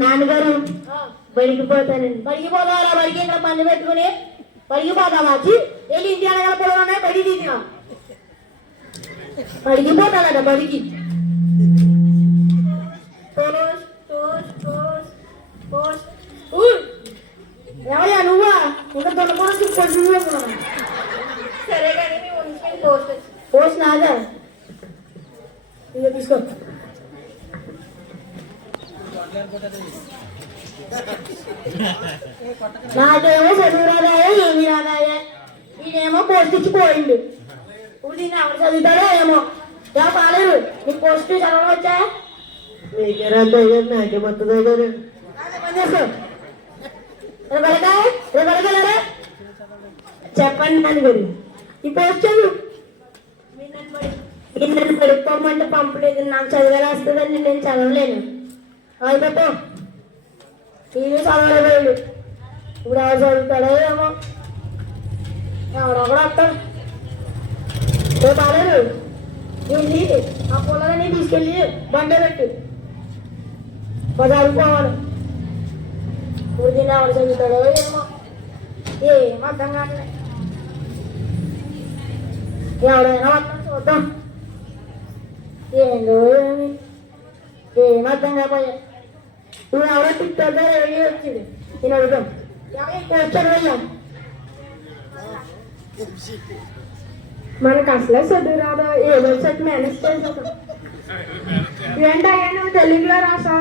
నాన్నగారు బడికి పోతానండి. బడికి పోతావా? బడికి ఇక్కడ పని పెట్టుకుని బడికి పోతావా? వెళ్ళి ఇంటి అనగా పొలం బడి తీసినా బడికి పోతానట. బడికి ఎవరయ్యా నువ్వా? ఇంకా దొంగపోవచ్చు పొద్దున్నా. సరే కానీ పోస్ట్ నాదా ఇక తీసుకో. నాకేమో చదువు రాదాయా ఏమి రాదాయా? ఈయనేమో పోస్ట్ ఇచ్చి పోయిండు. ఇప్పుడు దీన్ని ఎవరు చదువుతాడో ఏమో. పాలేరు నీకు పోస్ట్ చదవచ్చా? మీకే రాదు నాకే మొత్తం పని చేస్తావు. రేపడగలరా? చెప్పండి నన్ను గురి ఈ పోస్ట్ చదువు. నన్ను పడుకోమంటే పంపలేదు. నాకు చదివే వస్తుందని నేను చదవలేను. అయిపోతా ఇది చదవలేడు. ఇప్పుడు ఎవరు చదువుతాడో ఏమో. ఎవడొకడు వస్తాడు. రేపు అలేరు వెళ్ళి ఆ పొలాలని తీసుకెళ్ళి బండ పెట్టు చదువుకోవాలి. ఇప్పుడు దీన్ని ఎవరు చదువుతాడో ఏమో. ఏం అర్థం కాదు. ఎవడైనా వస్తాం చూద్దాం. ఏందో ఏమి ఏం అర్థం కాకపోయా. నువ్వు ఎవరో తిట్టారా వచ్చింది నేను అడుగుతాం. వచ్చాడు వెళ్ళాం. మనకు అసలే చదువు రాదు. ఏదో చదువు మేనేజ్ చేసాం. ఏంటయ్యా నువ్వు తెలుగులో రాసా?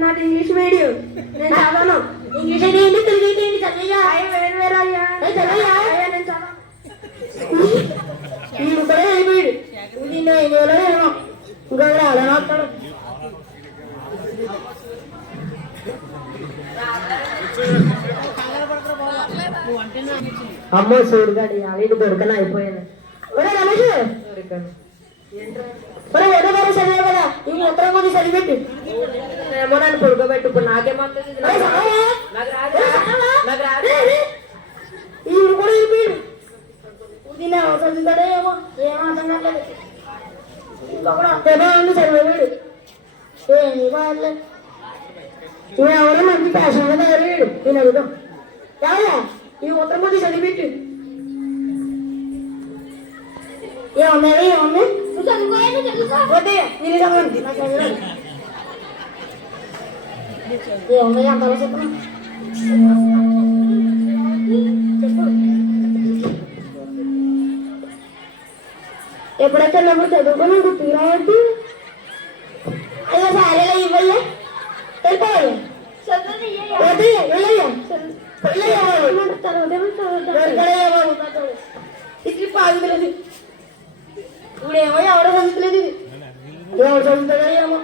నాది ఇంగ్లీష్ మీడియం. నేను చదవను. ఇంగ్లీష్ అయితే ఏంటి, తెలుగు అయితే ఏంటి? చదివయ్యా వేరు వేరు అయ్యా. చదవయ్యా నేను చదవను. ఈ ముక్కడే అయిపోయాడు. దీన్ని ఏం చేయాలో ఏమో. ఇంకా అలానే వస్తాడు. అమ్మో చూడుగాడి అవి దొరకన అయిపోయాను. రమేష్ చదివా కదా ఈ ఉత్తరం కొద్ది చదివిపెట్టి ఏమో నన్ను పడుకోబెట్టుకు. నాకేమవుతుంది? ఈ కూడా అయిపోయాడు. దీన్ని ఎవరు చదువుతాడో ఏమో. ఏమో అర్థం కావట్లేదు. ఇంకా కూడా అంతేనా ఉంది చదివాడు. ఏమి కావట్లేదు. ఎవరో మంచి ఫ్యాషన్గా తయారయ్యాడు. నేను అడుగుతాం ఎవరా ఈ ఉత్తరం కొద్ది చదివిపెట్టి ఏమన్నాయి ఏమన్నా పోతే నేను చదవండి. నాకు చదవండి ఏమన్నాయి అంటారా చెప్పు. ఎప్పుడైతే వెళ్ళినప్పుడు చదువుకొని గుర్తుకు రావద్దు. అయ్యో సారేలా ఇవ్వయ్యా వెళ్ళిపోవాలి. ఇది పాదులేదు. ఇప్పుడేమో ఎవడో చదువుతలేదు. ఇది ఎవరు చదువుతుందో ఏమో.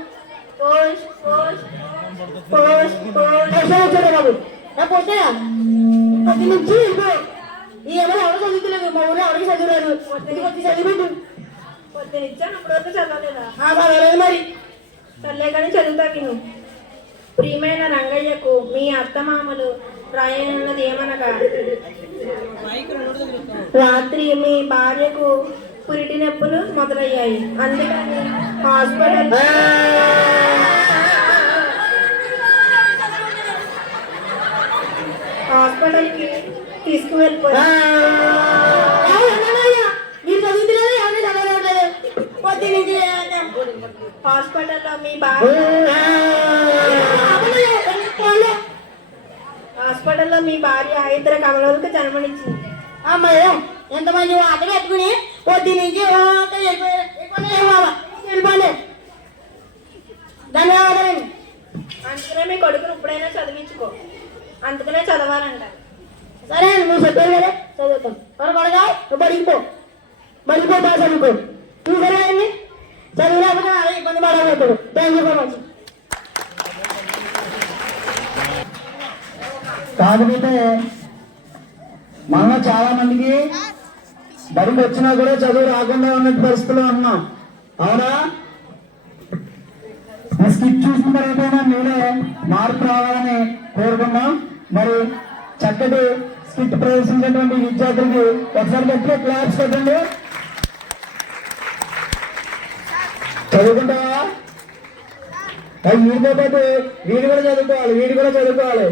వచ్చాడు బాబు నాకు వస్తాయా? పొద్దు నుంచి ఏమో ఎవరు చదువుతలేదు. మా ఊరు ఎవరికి చదివారు. కొద్ది చదివిపెట్టు. పొద్దునిచ్చాను అప్పటివరకు చదవలేదా? చదవలేదు మరి. సర్లే కానీ చదువుతా విను. ప్రియమైన రంగయ్యకు మీ అత్తమామలు రాయనున్నది ఏమనగా, రాత్రి మీ భార్యకు పురిటి నొప్పులు మొదలయ్యాయి. అందుకని హాస్పిటల్కి తీసుకువెళ్ళిపోయారు. హాస్పిటల్లో మీ భార్య ఇద్దరు కమలకు జన్మనిచ్చింది. అమ్మాయి ఎంతమంది అత పెట్టుకుని పొద్దు నుంచి వెళ్ళిపోండి. ధన్యవాదాలండి. అందుకనే మీ కొడుకును ఇప్పుడైనా చదివించుకో. అందుకనే చదవాలంట. సరే అండి నువ్వు చెప్పారు కదా చదువుతాం. త్వరపడగా నువ్వు బడిగిపో బాగా చదువుకో. నువ్వు సరే అండి చదువు లేకపోతే అదే ఇబ్బంది పడబోతాడు. Thank you so much. కాకపోతే మనలో చాలా మందికి బడికి వచ్చినా కూడా చదువు రాకుండా ఉన్న పరిస్థితుల్లో ఉన్నాం. అవునా? స్కిట్ చూసిన తర్వాత మీలో మార్పు రావాలని కోరుకున్నాం. మరి చక్కటి స్కిట్ ప్రదర్శించినటువంటి విద్యార్థులకి ఒకసారి గట్టిగా క్లాప్స్ కొట్టండి. చదువుకుంటావా? వీడితో పాటు వీడు కూడా చదువుకోవాలి, మీరు కూడా చదవాలి.